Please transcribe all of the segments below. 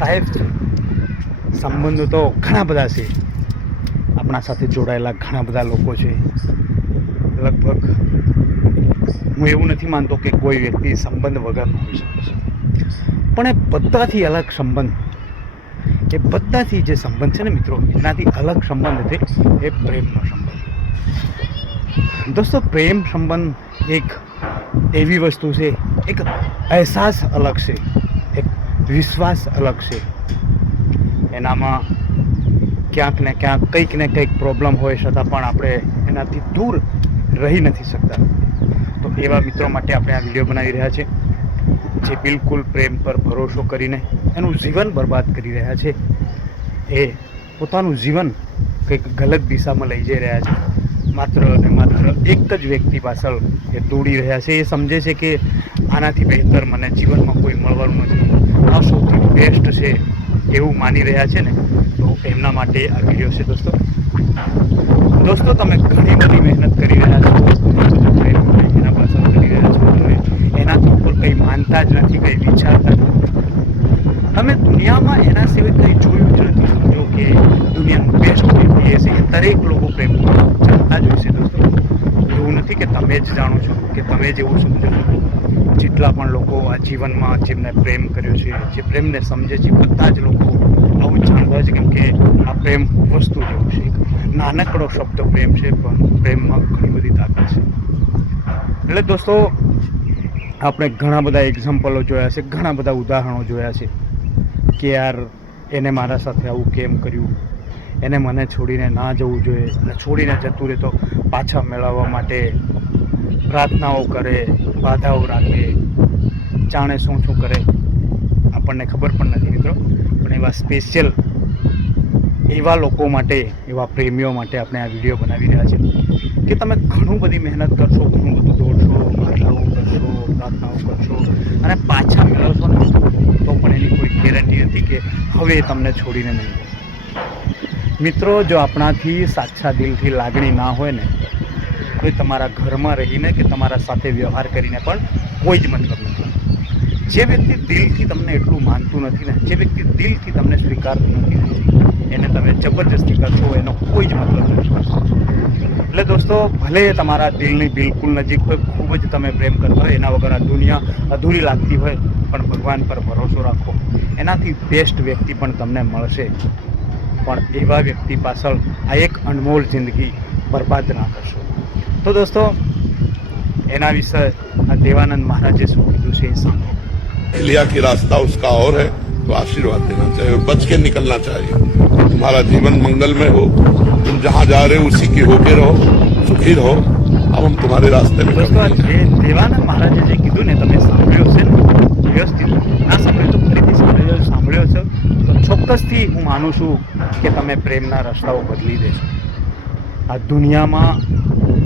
સાહેબ છે, સંબંધો તો ઘણા બધા છે, આપણા સાથે જોડાયેલા ઘણા બધા લોકો છે. લગભગ હું એવું નથી માનતો કે કોઈ વ્યક્તિ સંબંધ વગર હોઈ શકે છે, પણ એ બધાથી અલગ સંબંધ, એ બધાથી જે સંબંધ છે ને મિત્રો, એનાથી અલગ સંબંધ છે એ પ્રેમનો સંબંધ. દોસ્તો, પ્રેમ સંબંધ એક એવી વસ્તુ છે, એક અહેસાસ અલગ છે, એક વિશ્વાસ અલગ છે. એનામાં ક્યાંક ને ક્યાંક કંઈક ને કંઈક પ્રોબ્લેમ હોય છતાં પણ આપણે એનાથી દૂર રહી નથી શકતા. તો એવા મિત્રો માટે આપણે આ વિડીયો બનાવી રહ્યા છે, જે બિલકુલ પ્રેમ પર ભરોસો કરીને એનું જીવન બરબાદ કરી રહ્યા છે. એ પોતાનું જીવન કંઈક ગલત દિશામાં લઈ જઈ રહ્યા છે. માત્ર અને માત્ર એક જ વ્યક્તિ પાછળ એ દોડી રહ્યા છે. એ સમજે છે કે આનાથી બહેતર મને જીવનમાં કોઈ મળવાનું નથી, આ સૌથી બેસ્ટ છે એવું માની રહ્યા છે ને. તો એમના માટે આ વિડીયો છે. દોસ્તો, તમે ઘણી બધી મહેનત કરી રહ્યા છો, એના પાછળ કરી રહ્યા છો, તમે એનાથી ઉપર કંઈ માનતા જ નથી, કંઈ વિચારતા જ નથી. તમે દુનિયામાં એના સિવાય કંઈ જોયું જ નથી. સમજો કે દુનિયાનું બેસ્ટ વ્યક્તિ એ છે કે દરેક લોકો પ્રેમ જાણતા જ હોય છે. દોસ્તો, એવું નથી કે તમે જ જાણો છો, કે તમે જ એવું સમજો છો. જેટલા પણ લોકો આ જીવનમાં જેમને પ્રેમ કર્યો છે, જે પ્રેમને સમજે છે, બધા જ લોકો આવું જાણતા હોય છે. કેમ કે આ પ્રેમ વસ્તુ જેવું છે, એક નાનકડો શબ્દ પ્રેમ છે, પણ પ્રેમમાં ઘણી બધી તાકાત છે. એટલે દોસ્તો, આપણે ઘણા બધા એક્ઝામ્પલો જોયા છે, ઘણા બધા ઉદાહરણો જોયા છે કે યાર એને મારા સાથે આવું કેમ કર્યું, એને મને છોડીને ના જવું જોઈએ, અને છોડીને જતું રહે તો પાછા મેળવવા માટે પ્રાર્થનાઓ કરે, બાધાઓ રાખે, જાણે શું શું કરે, આપણને ખબર પણ નથી મિત્રો. પણ એવા સ્પેશિયલ એવા લોકો માટે, એવા પ્રેમીઓ માટે આપણે આ વિડીયો બનાવી રહ્યા છીએ કે તમે ઘણું બધી મહેનત કરશો, ઘણું બધું દોડશો, બાધાઓ કરશો, પ્રાર્થનાઓ કરશો, અને પાછા મેળવશો ને તો પણ એની કોઈ ગેરંટી નથી કે હવે તમને છોડીને નહીં જાય. મિત્રો, જો આપણાથી સાચા દિલથી લાગણી ના હોય ને, તો તમારા ઘરમાં રહીને કે તમારા સાથે વ્યવહાર કરીને પણ કોઈ જ મતલબ નથી. જે વ્યક્તિ દિલથી તમને એટલું માનતું નથી ને, જે વ્યક્તિ દિલથી તમને સ્વીકારતું નથી ને, એને તમે જબરજસ્તી કરશો એનો કોઈ જ મતલબ નથી. એટલે દોસ્તો, ભલે તમારા દિલની બિલકુલ નજીક હોય, ખૂબ જ તમે પ્રેમ કરતા હોય, એના વગર આ દુનિયા અધૂરી લાગતી હોય, પણ ભગવાન પર ભરોસો રાખો, એનાથી બેસ્ટ વ્યક્તિ પણ તમને મળશે. પણ એવા વ્યક્તિ પાછળ આ એક અનમોલ જિંદગી બરબાદ ના કરશો. તો દોસ્તો, એના વિશે આ દેવાનંદ મહારાજે શું કીધું છે એ સાંભળો. लिया कि रास्ता उसका और है तो आशीर्वाद देना चाहिए और बच के निकलना चाहिए. तुम्हारा जीवन मंगल में हो, तुम जहाँ जा रहे हो उसी की होके रहो, सुखी रहो. अब हम तुम्हारे रास्ते में દોસ્તો, જે દેવાનંદ મહારાજે જે કીધું ને, તમે સાંભળ્યો છે ને વ્યવસ્થિત? ના સાંભળ્યો તો ફરીથી સાંભળ્યો છો તો ચોક્કસથી હું માનું છું કે તમે પ્રેમના રસ્તાઓ બદલી દેશો. આ દુનિયામાં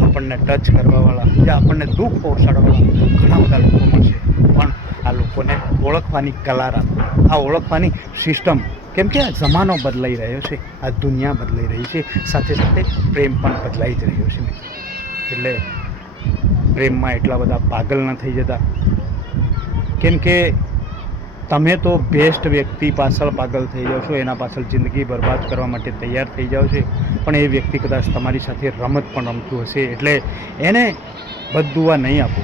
આપણને ટચ કરવાવાળા, જે આપણને દુઃખ પહોંચાડવાવાળા ઘણા બધા લોકો મળશે, પણ આ લોકોને ઓળખવાની કલા રાખો, આ ઓળખવાની સિસ્ટમ. કેમ કે આ જમાનો બદલાઈ રહ્યો છે, આ દુનિયા બદલાઈ રહી છે, સાથે સાથે પ્રેમ પણ બદલાઈ જ રહ્યો છે મિત્રો. એટલે પ્રેમમાં એટલા બધા પાગલ ન થઈ જતા. કેમ કે તમે તો બેસ્ટ વ્યક્તિ પાછળ પાગલ થઈ જાઓ છો, એના પાછળ જિંદગી બરબાદ કરવા માટે તૈયાર થઈ જાઓ છો, પણ એ વ્યક્તિ કદાચ તમારી સાથે રમત પણ રમતું હશે. એટલે એને બદદુઆ નહીં આપો,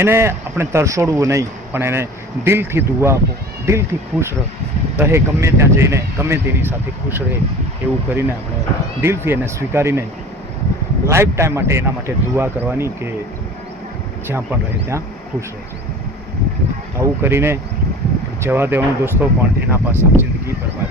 એને આપણે તરસોડવું નહીં, પણ એને દિલથી દુઆ આપો, દિલથી ખુશ રહે, ગમે ત્યાં જઈને ગમે તેની સાથે ખુશ રહે, એવું કરીને આપણે દિલથી એને સ્વીકારીને લાઈફ ટાઈમ માટે એના માટે દુઆ કરવાની કે જ્યાં પણ રહે ત્યાં ખુશ રહે. આવું કરીને જવા દેવાનું દોસ્તો, પણ એના પાસે જિંદગી બરબાદ.